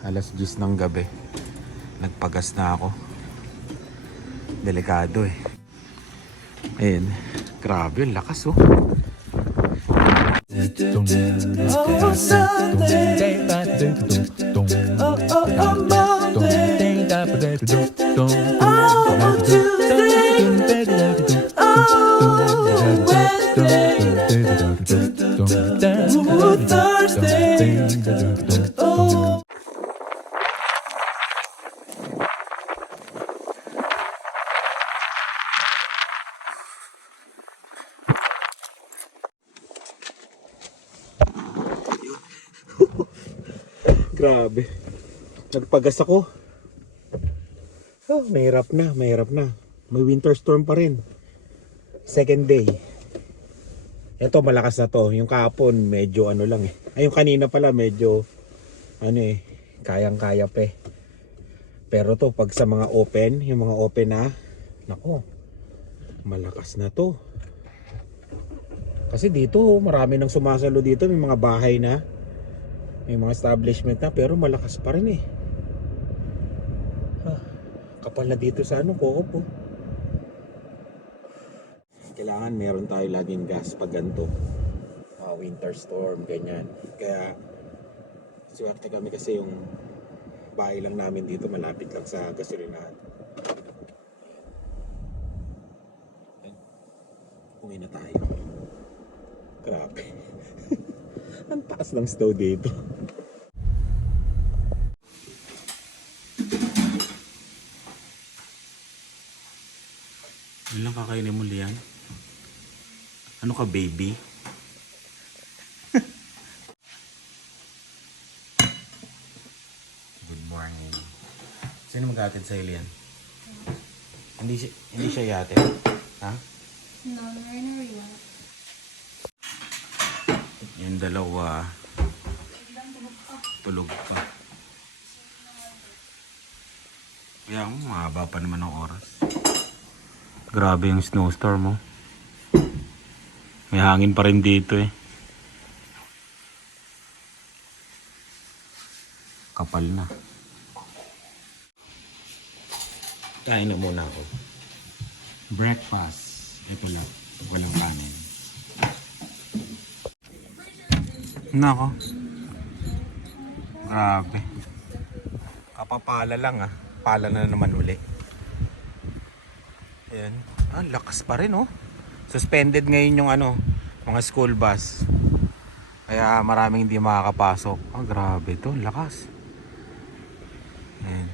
Alas 10 ng gabi. Nagpagas na ako. Delikado eh. Ayun. Grabe, ang lakas oh. Oh, Sunday. Oh, oh, oh, Monday. Nagpagas ako. Oh, mahirap na, mahirap na. May winter storm pa rin. Second day. Ito malakas na to. Yung kahapon medyo ano lang eh. Ay yung kanina pala medyo ano eh, kayang-kaya pa eh. Pero to pag sa mga open, yung mga open na, nako, malakas na to. Kasi dito, marami nang sumasalo dito, may mga bahay na. May mga establishment na pero malakas pa rin eh. Kapal na dito sa ano, Coop oh. Kailangan meron tayo laging gas pag ganito. Ah, winter storm, ganyan. Kaya swerte kami kasi yung bahay lang namin dito malapit lang sa gasolinahan. Uwi na tayo. Grabe. Ang taas ng snow dito. Yun lang kakainin mo, Lian. Ano ka, baby? Good morning. Sino mag-atid sa Lian? Hindi siya, hindi siya yate. Ha? No, a rewind. Yung dalawa, tulog pa. Kaya mahaba pa naman ang oras. Grabe yung snowstorm mo. May hangin pa rin dito eh. Kapal na. Kain na muna ako. Breakfast. Ito lang. Walang kanin. Nako. Grabe. Kapapala lang ah. Pala na naman uli. Ayan. Ah, lakas pa rin oh. Suspended ngayon yung ano, mga school bus. Kaya maraming hindi makakapasok. Ah, grabe to. Lakas. Ayan.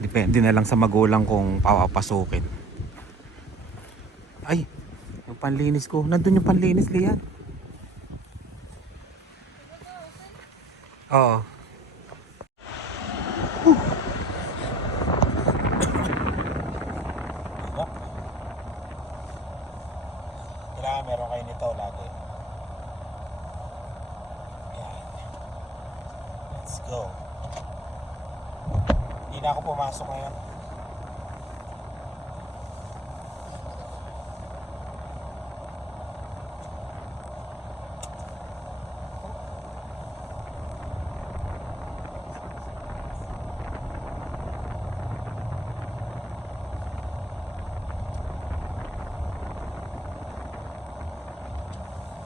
Depende na lang sa magulang kung papapasukin. Ay, yung panlinis ko. Nandun yung panlinis, Lian. Oo. Kailangan meron kayo nito lagi. Yan. Let's go. Hindi na ako pumasok ngayon.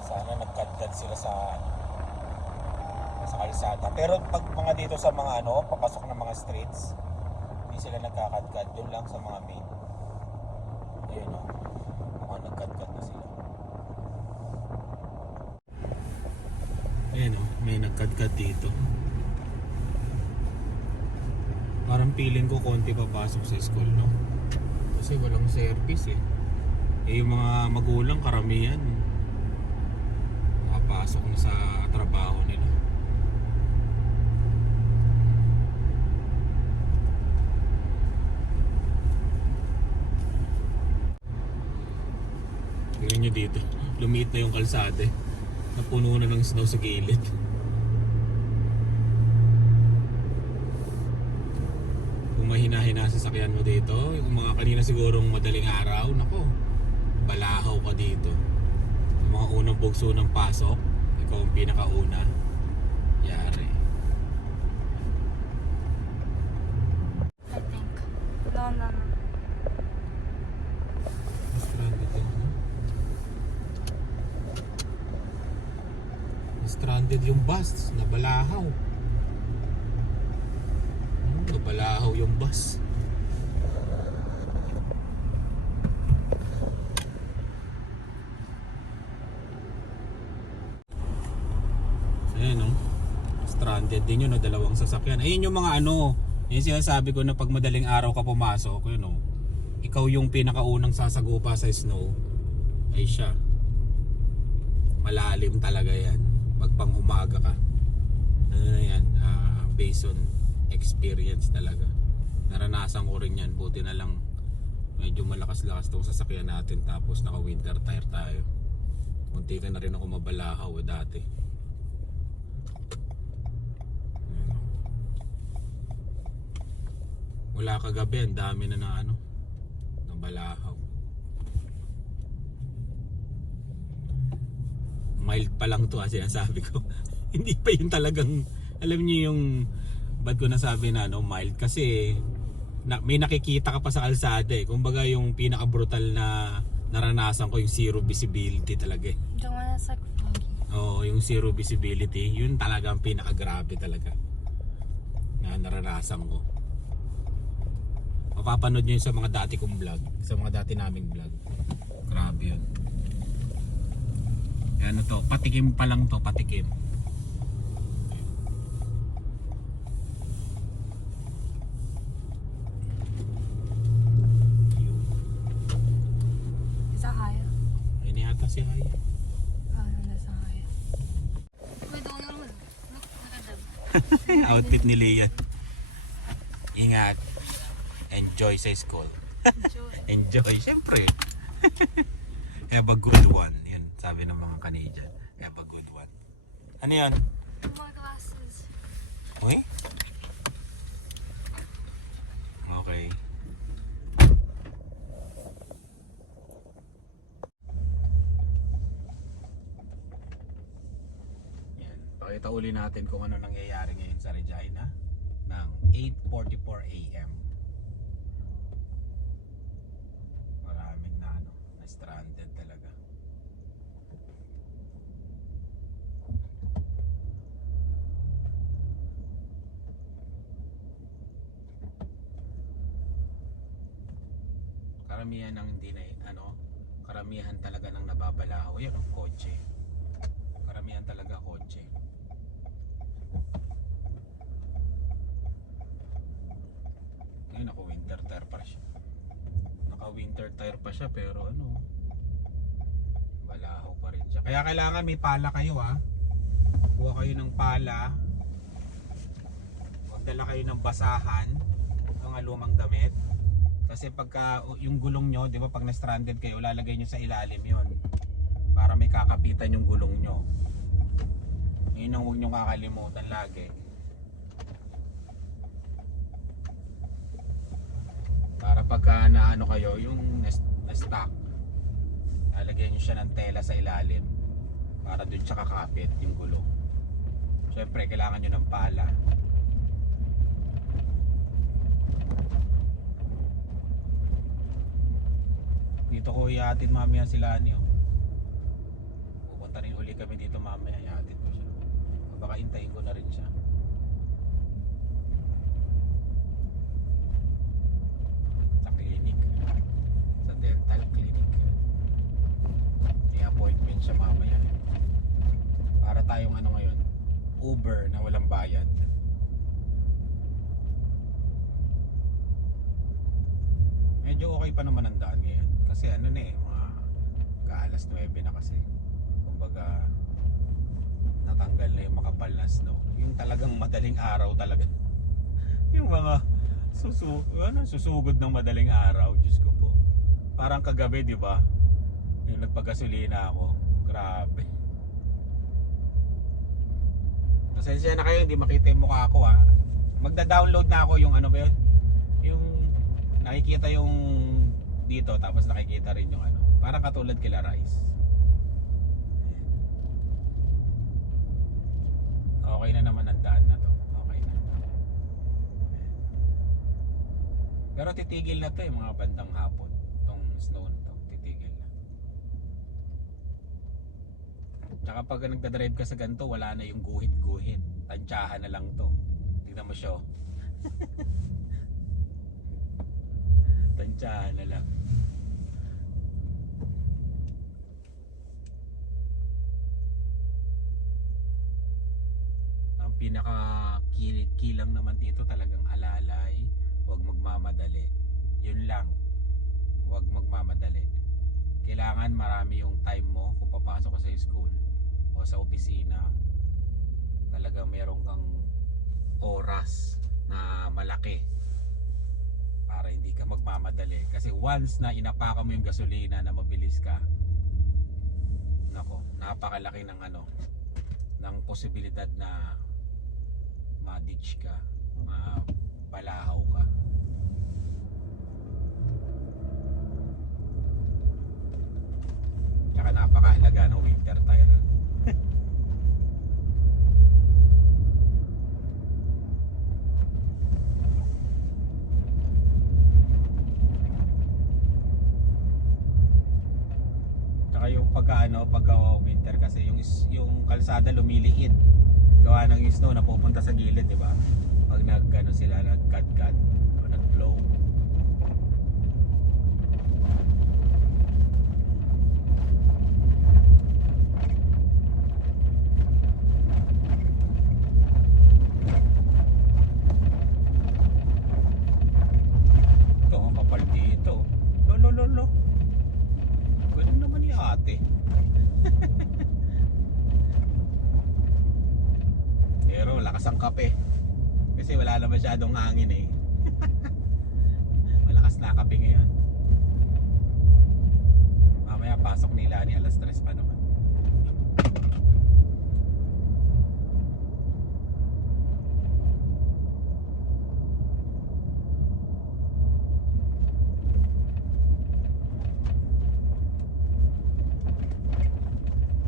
Sana nagkadkad sila sa sa kalsada. Pero pag mga dito sa mga ano, papasok ng mga streets, sila nagkakadkad. Doon lang sa mga main. Ayun o. Mga nagkadkad na sila. Ayun o, may nagkadkad dito. Parang feeling ko konti papasok sa school, no? Kasi walang service eh. Eh yung mga magulang karamihan nakapasok na sa trabaho kasi dito. Lumiit na yung kalsada. Napuno na ng snow sa gilid. Kung mahina-hina sa sakyan mo dito, yung mga kanina sigurong madaling araw, nako, balahaw ka dito. Yung mga unang bugso ng pasok, ikaw ang pinakauna. Yari. I think. Wala naman. Stranded yung bus, nabalahaw. Hmm, nabalahaw yung bus. Ayan oh. Stranded din yun, no? dalawang sasakyan. Ayun yung mga ano, yung sinasabi ko na pag madaling araw ka pumasok, yun oh. Ikaw yung pinakaunang sasagupa sa snow. Ay siya. Malalim talaga yan. Pag pang umaga ka. Ano na yan, ah, based on experience talaga. Naranasan ko rin yan. Buti na lang medyo malakas-lakas tong sasakyan natin tapos naka winter tire tayo. Munti ka na rin ako mabalahaw eh, dati. Wala kagabi, ang dami na na ano, nabalahaw. Mild pa lang to kasi sinasabi ko. Hindi pa yun talagang, alam niyo yung, ba't ko nasabi na ano, mild kasi na, may nakikita ka pa sa kalsada eh. Kumbaga yung pinaka brutal na naranasan ko yung zero visibility talaga eh. Like foggy. Oo, yung zero visibility, yun talaga ang pinakagrabe talaga na naranasan ko. Mapapanood nyo yun sa mga dati kong vlog, sa mga dati naming vlog. Grabe yun. Ano to, patikim pa lang to, patikim. Is that higher? Ayun yata si Haya. Not higher. Wait. Look, at them. Outfit ni Lian. Ingat. Enjoy sa school. Enjoy. Enjoy, syempre. Have a good one. Sabi ng mga Canadian. Have a good one. Ano yan? My glasses. Uy? Okay. Yan. Pakita uli natin kung ano nangyayari ngayon sa Regina ng 8.44 a.m. Maraming na ano, na stranded talaga. karamihan ng hindi na ano karamihan talaga ng nababalahaw yan ang kotse karamihan talaga kotse ngayon naka winter tire pa siya naka winter tire pa siya pero ano balahaw pa rin siya. Kaya kailangan may pala kayo ha? Kuha kayo ng pala. Magdala kayo ng basahan mga lumang damit. Kasi pagka yung gulong nyo, di ba pag na-stranded kayo, lalagay nyo sa ilalim yon Para may kakapitan yung gulong nyo. Yun ang huwag nyo kakalimutan lagi. Para pagka naano kayo, yung nas- na-stuck, lalagay nyo siya ng tela sa ilalim. Para dun siya kakapit yung gulong. Siyempre, kailangan nyo ng pala. Dito ko ihatid mamaya sila ni oh. Pupunta rin uli kami dito mamaya ihatid ko siya. Baka intayin ko na rin siya. Sa clinic. Sa dental clinic. May appointment siya mamaya. Para tayong ano ngayon, Uber na walang bayad. medyo okay pa naman ang daan ngayon. Kasi ano na eh mga kaalas 9 na kasi. Kumbaga natanggal na yung makapal na snow. Yung talagang madaling araw talaga. Yung mga susu ano, susugod ng madaling araw Diyos ko po. Parang kagabi di ba? Yung nagpagasolina ako. Grabe pasensya na kayo hindi makita yung mukha ko ha magda-download na ako yung ano ba yun? Yung nakikita yung dito tapos nakikita rin yung ano. Parang katulad kila Rice. Okay na naman ang daan na to. Okay na. Pero titigil na to eh mga bandang hapon tong snow na to titigil na Tsaka pag nagdadrive ka sa ganito, wala na yung guhit-guhit. Tansyahan na lang to. Tingnan mo siya. oh. Tansyahan na lang. Ang pinaka ki- kilang naman dito talagang alalay, huwag magmamadali. Yun lang. Huwag magmamadali. Kailangan marami yung time mo kung papasok ka sa school o sa opisina. Talagang meron kang oras na malaki para hindi ka magmamadali. Kasi once na inapakan mo yung gasolina na mabilis ka, nako, napakalaki ng ano, ng posibilidad na ma-ditch ka, mabalahaw ka. Tsaka napakahalaga ng winter tire. Tsaka yung pagka ano, pagka winter kasi yung is- yung kalsada lumiliit. Gawa ng snow na pupunta sa gilid, di ba? Pag nag ano sila nag-cut-cut o nag-flow. Ito, ang kapal dito. Lo, lo, lo, lo. Ganun naman ni ate. Pero lakas ang kape. Kasi wala na masyadong hangin eh. Malakas na kape ngayon. Mamaya pasok nila ni alas 3 pa naman.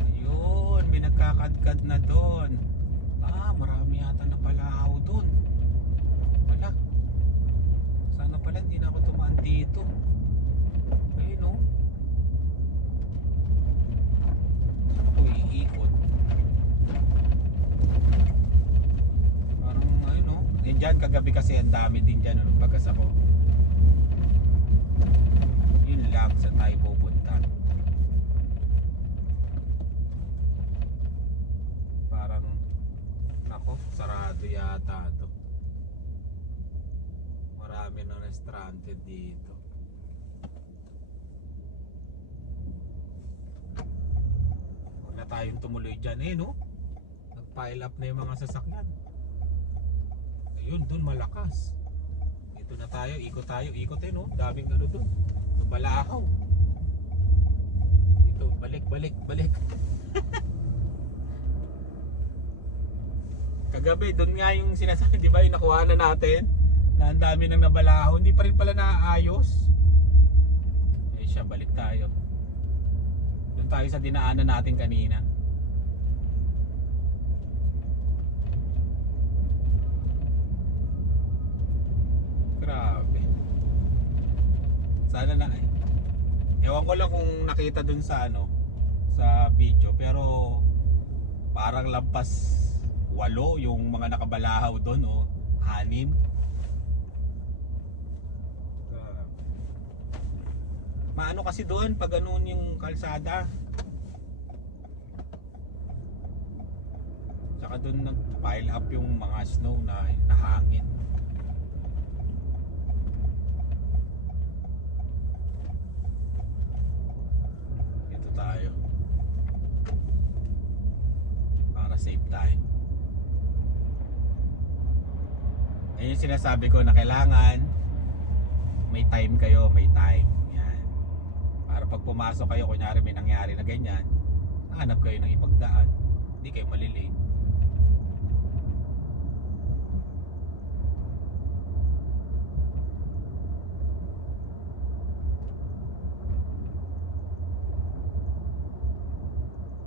Ayun, may nagkakadkad na doon. Ah, marami yata na palahaw doon. Wala. Sana pala hindi na ako tumaan dito. Ayun oh. Saan ako iikot? Parang ayun oh. Yan dyan, kagabi kasi ang dami din dyan nung pagkas ako. Yun lang sa tayo pupunta. Parang Nako, sarado yata to. Marami na na-stranded dito. Na tayong tumuloy dyan eh, no? Nag-pile up na yung mga sasakyan. Ayun, dun malakas. Dito na tayo, ikot tayo, ikot eh, no? Daming ano dun. Balahaw. Dito, balik, balik, balik. Kagabi, doon nga yung sinasabi, di yung nakuha na natin, na ang dami nang nabalaho, hindi pa rin pala naaayos. Eh siya, balik tayo. Doon tayo sa dinaanan natin kanina. Grabe. Sana na eh. Ewan ko lang kung nakita dun sa ano, sa video, pero parang lampas walo yung mga nakabalahaw doon o anim. Grabe. Maano kasi doon pag ganun yung kalsada. Tsaka doon nag-pile up yung mga snow na nahangin. Dito tayo. Para safe tayo. Yan yung sinasabi ko na kailangan may time kayo, may time. Pag pumasok kayo, kunyari may nangyari na ganyan, hanap kayo ng ipagdaan. Hindi kayo malilate.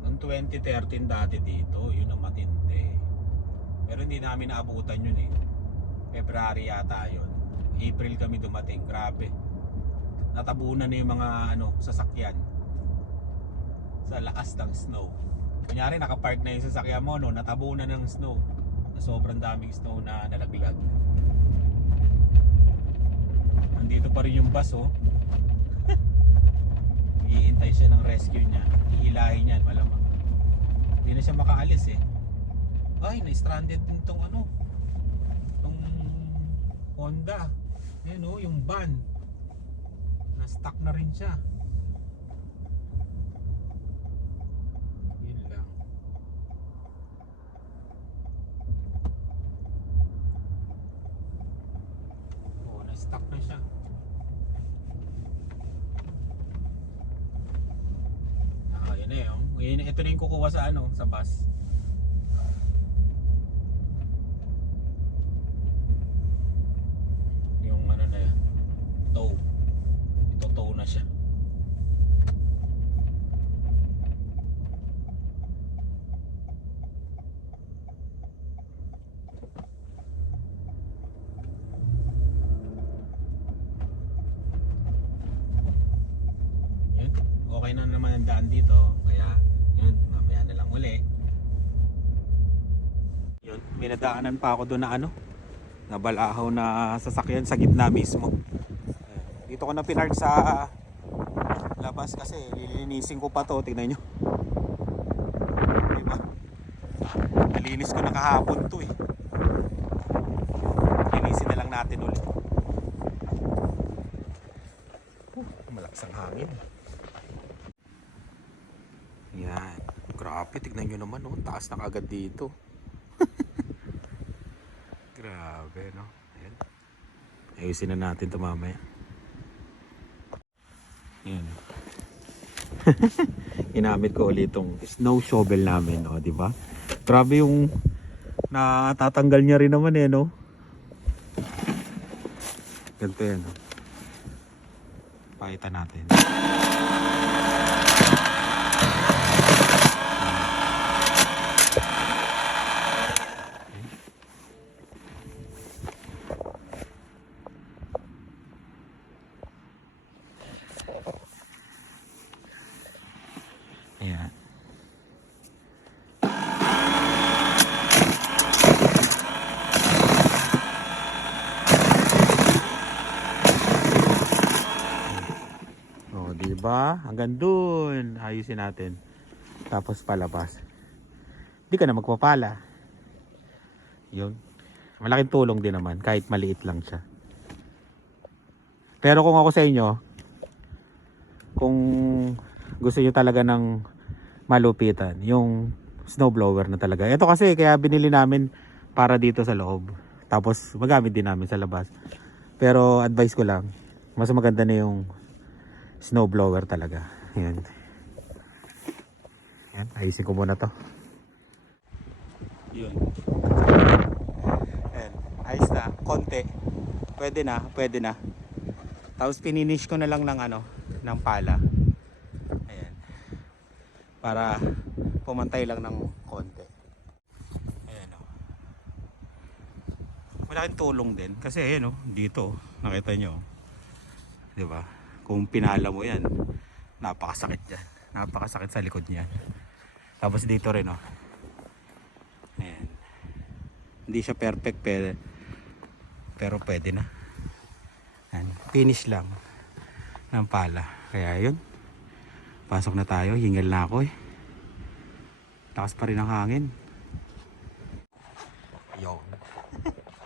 Noong 2013 dati dito, yun ang matindi. Pero hindi namin naabutan yun eh. February yata yun. April kami dumating, grabe. Natabunan na yung mga ano, sasakyan. Sa lakas ng snow. Kunyari, nakapark na yung sasakyan mo, no, natabunan ng snow. Na sobrang daming snow na nalaglag. Nandito pa rin yung bus, oh. Iintay siya ng rescue niya. Ihilahin niyan, malamang. Hindi na siya makaalis eh. Ay, na-stranded din tong ano. Tong Honda. Ayan oh, yung van. Na-stuck na rin siya. Yun lang. Na-stuck na siya. Ah, yun na. Yun, ito na yung kukuha sa ano, sa bus. Yung ano na yan. Tow. Ito tow na siya. Yun. Okay na naman ang daan dito. Kaya, yun, mamaya na lang uli. Yun, may nadaanan pa ako doon na ano, na balahaw na sasakyan sa gitna mismo. Ayan. Dito ko na pinark sa labas kasi lilinisin ko pa to, tignan nyo. Diba? Nalinis ko na kahapon to eh. Linisin na lang natin ulit. Uh, malakas ang hangin. Yan. Grabe, tignan nyo naman, oh. taas na kagad dito. Grabe, no? Ayan. Ayusin na natin ito mamaya. Yan. Ginamit ko ulit itong snow shovel namin, no? di ba? Grabe yung natatanggal niya rin naman eh, no? Ganito yan, no? Pakita natin. Ayan. Oh, di ba? Hanggang dun. Ayusin natin. Tapos palabas. Hindi ka na magpapala. Yun. Malaking tulong din naman kahit maliit lang siya. Pero kung ako sa inyo, kung gusto nyo talaga ng malupitan, yung snowblower na talaga. Ito kasi kaya binili namin para dito sa loob. Tapos magamit din namin sa labas. Pero advice ko lang, mas maganda na yung snowblower talaga. Yan. Yan, ayusin ko muna to. Yun. Ayan, ayos na. Konti. Pwede na, pwede na. Tapos pininish ko na lang ng ano, ng pala. Ayan. Para pumantay lang ng konti. Ayan o. Malaking tulong din. Kasi ayan o, dito, nakita nyo. 'Di ba? Kung pinala mo yan, napakasakit yan. Napakasakit sa likod niyan. Tapos dito rin o. Ayan. Hindi siya perfect pero, pero pwede na. Ayan. Finish lang ng pala. Kaya yun. Pasok na tayo. Hingal na ako eh. Takas pa rin ang hangin. Yun.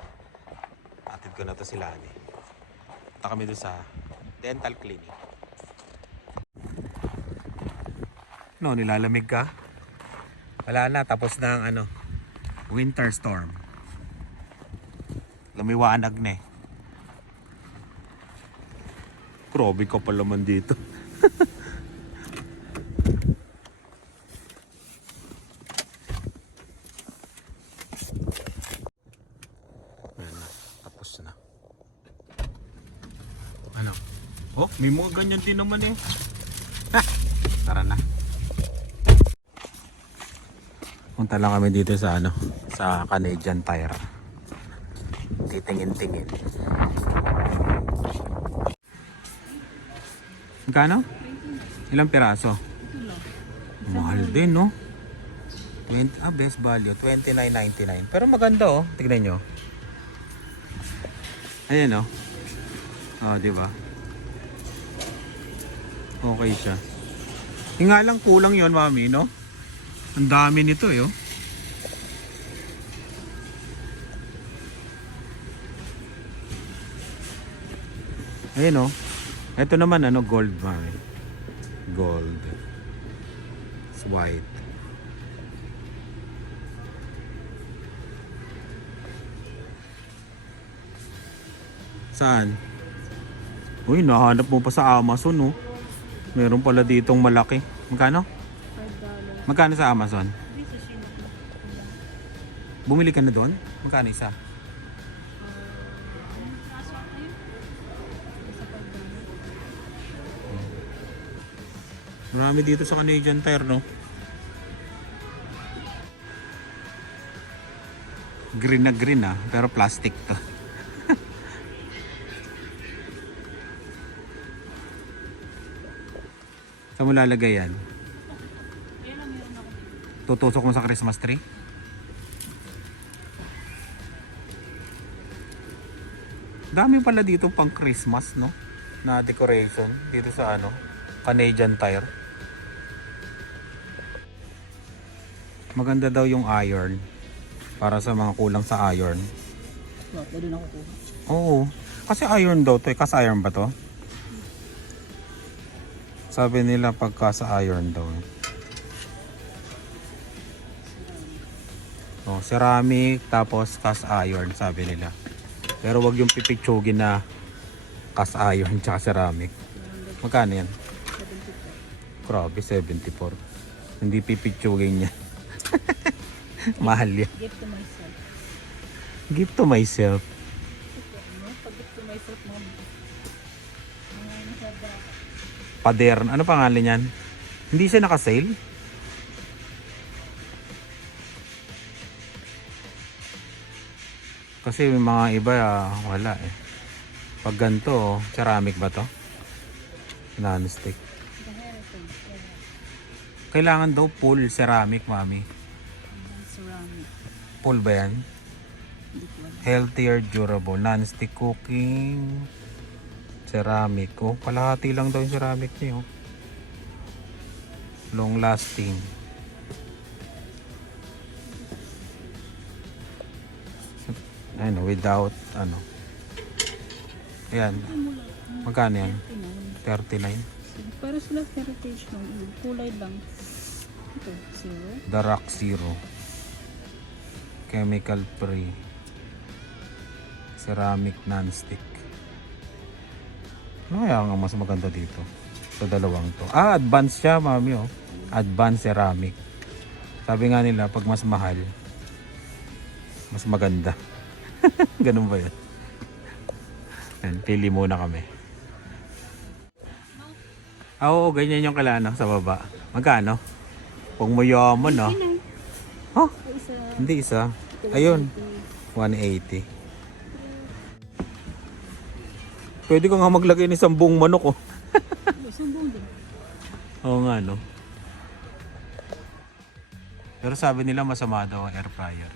Atid ko na to sila ni. Punta kami doon sa dental clinic. No, nilalamig ka? Wala na, tapos na ang ano, winter storm. Lumiwanag na eh. Grabe ka pala man dito. Tapos na. Ano? Oh, may mga ganyan din naman eh. Ha! Tara na. Punta lang kami dito sa ano, sa Canadian Tire. Titingin-tingin. Magkano? Ilang piraso? Mahal din, no? 20, ah, best value. 29.99. Pero maganda oh. Tignan nyo. Ayan oh. Oh, di ba? Okay siya. Yung nga lang kulang yon mami, no? Ang dami nito, eh, oh. Ayan, oh. Ito naman, ano, gold, mami. Gold. It's white. Saan? Uy, nahanap mo pa sa Amazon, oh. Meron pala ditong malaki. Magkano? Magkano sa Amazon? Bumili ka na doon? Magkano isa? Marami dito sa Canadian Tire, no? Green na green ah, pero plastic to. Saan mo lalagay yan? Tutusok mo sa Christmas tree? Dami pala dito pang Christmas, no? Na decoration dito sa ano, Canadian Tire. Maganda daw yung iron para sa mga kulang sa iron. Pwede na kukuha. Oo. Kasi iron daw to. eh. Cast iron ba to? Sabi nila pagka sa iron daw. eh. Oh, ceramic tapos cast iron sabi nila. Pero wag yung pipitsugin na cast iron tsaka ceramic. Magkano yan? 74. Grabe, 74. Hindi pipitsugin niya. Mahal yan. Gift to myself. Gift to myself. Ano? Pag gift to myself, mga mga nasada. Pader. Ano pangalan niyan? Hindi siya naka-sale? Kasi yung mga iba ah, wala eh. Pag ganito, oh, ceramic ba to? Non-stick. Kailangan daw full ceramic, mami. Full ba yan? Healthier, durable, non-stick cooking, ceramic. Oh, kalahati lang daw yung ceramic niya. Oh. Long lasting. Ano, without, ano. Ayan. Magkano yan? 39. 39. Pero sila heritage nung kulay lang. Ito, zero. The Rock Zero. Chemical free. Ceramic non-stick. Ano kaya ang mas maganda dito? Sa dalawang to. Ah, advanced siya, mami, oh. Advanced ceramic. Sabi nga nila, pag mas mahal, mas maganda. Ganun ba yun? Yan, pili muna kami. Ah, oo, ganyan yung kalano sa baba. Magkano? Kung mayaman, ah. Hindi isa. Ayun. 180. Pwede ka nga maglagay ng isang buong manok, oh. Isang buong din. Oo nga, no? Pero sabi nila masama daw ang air fryer.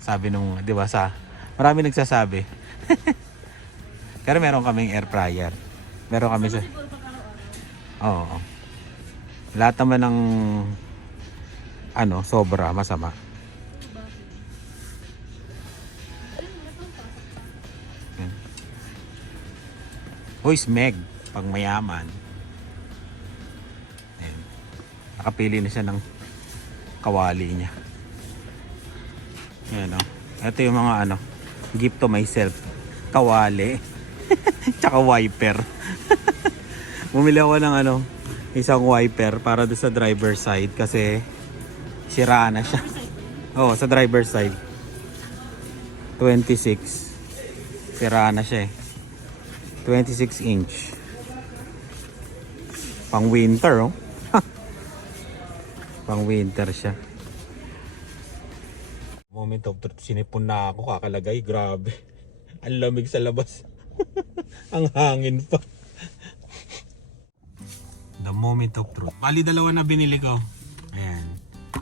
Sabi nung, di ba, sa... Marami nagsasabi. Pero meron kaming air fryer. Meron kami sa... Oo. Lahat naman ng ano, sobra, masama. Yan. Hoy, Smeg, pag mayaman. Ayan. Nakapili na siya ng kawali niya. Ayan o. Ito yung mga ano, gift to myself. Kawali. Tsaka wiper. Bumili ako ng ano, isang wiper para doon sa driver side kasi sira na siya. Oo, sa driver side. 26. Sira na siya eh. 26 inch. Pang winter oh. Pang winter siya. Moment of truth, sinipon na ako kakalagay. Grabe. Ang lamig sa labas. Ang hangin pa. The moment of truth. Bali dalawa na binili ko. Ayan.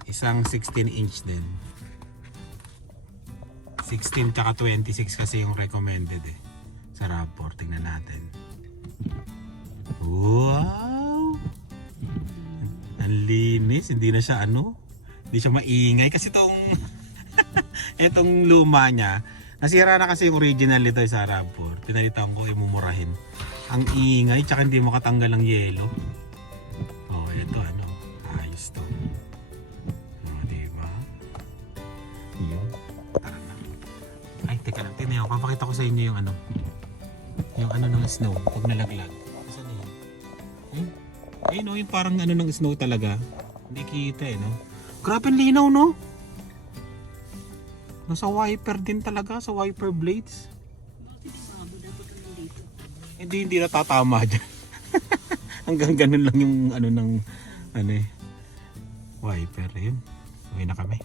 Isang 16 inch din. 16 tsaka 26 kasi yung recommended eh. Sa RAV4. Tingnan natin. Wow! Ang linis. Hindi na siya ano. Hindi siya maingay. Kasi itong itong luma niya. Nasira na kasi yung original nito eh, sa RAV4. Pinalitan ko imumurahin. Ang ingay. Tsaka hindi makatanggal ang yelo. Oh, ito ano. Lang. Papakita ko sa inyo yung ano. Yung ano ng snow. Pag nalaglag. Saan yun? Hmm? Ayun oh, yung parang ano ng snow talaga. Hindi kita eh, no? Grabe linaw, no? Nasa wiper din talaga, sa wiper blades. Hindi, hindi natatama dyan. Hanggang ganun lang yung ano ng ano eh. Wiper, yun. Uwi na kami.